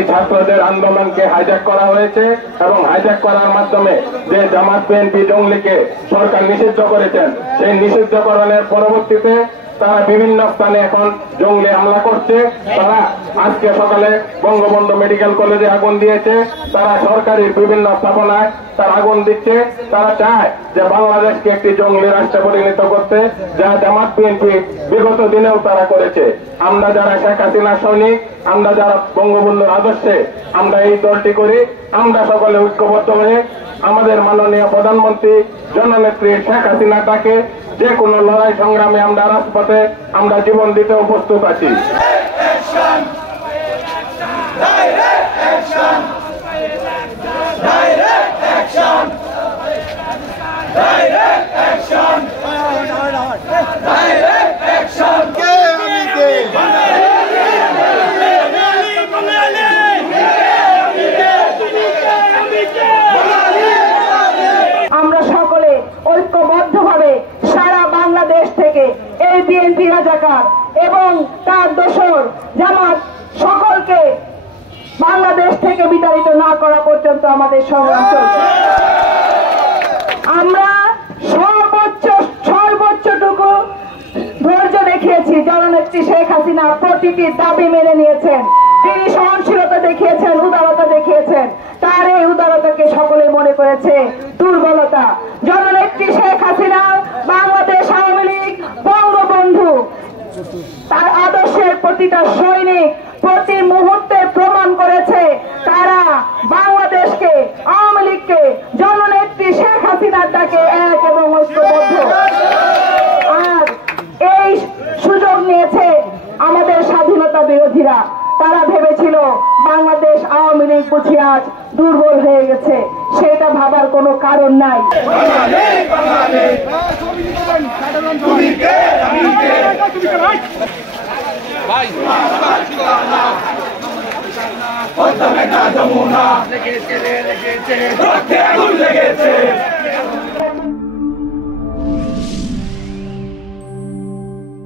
এই ছাত্রদের আন্দোলনকে হাইজ্যাক করা হয়েছে এবং হাইজ্যাক করার মাধ্যমে যে জামাত বিএনপি জঙ্গলিকে সরকার নিষিদ্ধ করেছেন, সেই নিষিদ্ধকরণের পরবর্তীতে তারা বিভিন্ন স্থানে এখন জঙ্গলি হামলা করছে। তারা আজকে সকালে বঙ্গবন্ধু মেডিকেল কলেজে আগুন দিয়েছে, তারা সরকারি বিভিন্ন স্থাপনায় তারা আগুন দিচ্ছে। তারা চায় যে বাংলাদেশকে একটি জঙ্গলি রাষ্ট্রে পরিণত করতে, যা জামাত বিএনপি বিগত দিনেও তারা করেছে। আমরা যারা শেখ হাসিনা সৈনিক, আমরা যারা বঙ্গবন্ধুর আদর্শে আমরা এই দলটি করি, আমরা সকলে ঐক্যবদ্ধ হয়ে আমাদের মাননীয় প্রধানমন্ত্রী জননেত্রী শেখ হাসিনাটাকে যে কোনো লড়াই সংগ্রামে আমরা রাজপথে আমরা জীবন দিতেও প্রস্তুত আছি। আমরা সকলে ঐক্যবদ্ধভাবে সারা বাংলাদেশ থেকে এই বিএনপি রাজাকার এবং তার দোসর জামাত সকলকে বাংলাদেশ থেকে বিতাড়িত না করা পর্যন্ত আমাদের সংগ্রাম চলছে। আমরা সর্বোচ্চটুকু ধৈর্য দেখিয়েছি। জননেত্রী শেখ হাসিনা প্রতিটি দাবি মেনে নিয়েছেন, তিনি সহনশীলতা দেখিয়েছেন, উদারতা দেখিয়েছেন। তার এই উদারতাকে সকলে মনে করেছে দুর্বলতা। জননেত্রী শেখ হাসিনা বাংলাদেশ আওয়ামী লীগ বঙ্গবন্ধু তার আদর্শের প্রতিটা সৈনিক প্রতি মুহূর্তে প্রমাণ করেছে তারা বাংলাদেশকে, আওয়ামী লীগকে জননেত্রী শেখ হাসিনার ডাকে এক এবং ঐক্যবদ্ধ। আর এই সুযোগ নিয়েছে আমাদের স্বাধীনতা বিরোধীরা। তারা ভেবেছিল বাংলাদেশ আওয়ামী লীগ বুঝি আজ দুর্বল হয়ে গেছে, সেটা ভাবার কোনো কারণ নাই। লেগেছে